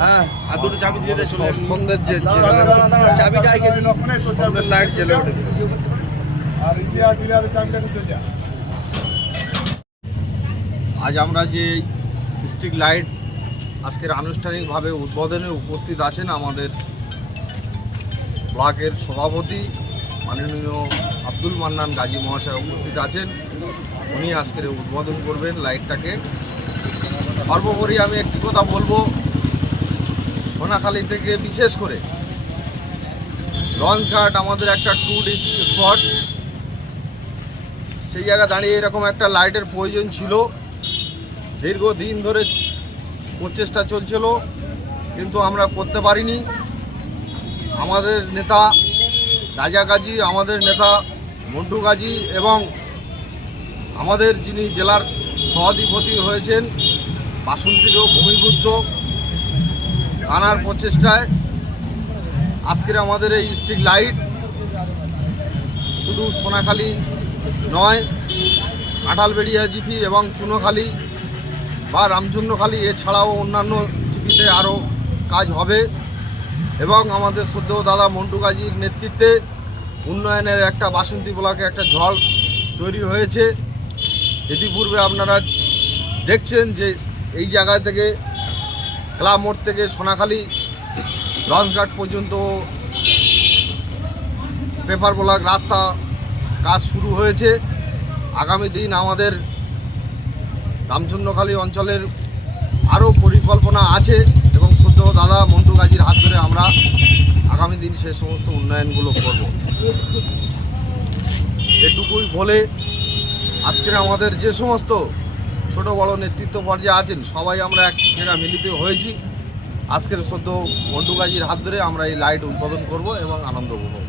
হ্যাঁ আর দুটো চাবি সন্ধ্যের যে লাইট জ্বলে ওঠে আজ আমরা যে স্ট্রিট লাইট আজকের আনুষ্ঠানিকভাবে উদ্বোধনে উপস্থিত আছেন আমাদের ব্লকের সভাপতি মাননীয় আব্দুল মান্নান গাজী মহাশয় উপস্থিত আছেন। উনি আজকের উদ্বোধন করবেন লাইটটাকে। সর্বোপরি আমি একটি কথা বলব, সোনাখালী থেকে বিশেষ করে লঞ্চঘাট আমাদের একটা ট্যুরিস্ট স্পট সেই জায়গায় দাঁড়িয়ে এরকম একটা লাইটের প্রয়োজন ছিল। দীর্ঘদিন ধরে প্রচেষ্টা চলছিল, কিন্তু আমরা করতে পারিনি। আমাদের নেতা রাজা গাজী, আমাদের নেতা মন্টু গাজী এবং আমাদের যিনি জেলার সভাধিপতি হয়েছেন বাসন্তীরও ভূমিপুত্র আনার প্রচেষ্টায় আজকের আমাদের এই স্ট্রিট লাইট শুধু সোনাখালী নয় কাঁঠালবেড়িয়া জিপি এবং চুনোখালী বা রামচন্দ্রখালী এছাড়াও অন্যান্য জিপিতে আরও কাজ হবে এবং আমাদের সদ্য দাদা মন্টু কাজীর নেতৃত্বে উন্নয়নের একটা বাসন্তী ব্লকে একটা ঝড় তৈরি হয়েছে। ইতিপূর্বে আপনারা দেখছেন যে এই জায়গা থেকে ক্লাব মোড় থেকে সোনাখালী লঞ্চঘাট পর্যন্ত পেপার ব্লক রাস্তা কাজ শুরু হয়েছে। আগামী দিন আমাদের রামচন্দ্রখালী অঞ্চলের আরও পরিকল্পনা আছে এবং সদ্য দাদা মন্টু গাজীর হাত ধরে আমরা আগামী দিন সে সমস্ত উন্নয়নগুলো করব। এটুকুই বলে আজকের আমাদের যে সমস্ত ছোট বড় নেতৃত্ব পর্যায়ে আছেন, সবাই আমরা এক জায়গায় মিলিত হয়েছি। আজকের সদ্য মন্টু গাজীর হাত ধরে আমরা এই লাইট উদ্বোধন করব এবং আনন্দ উপভোগ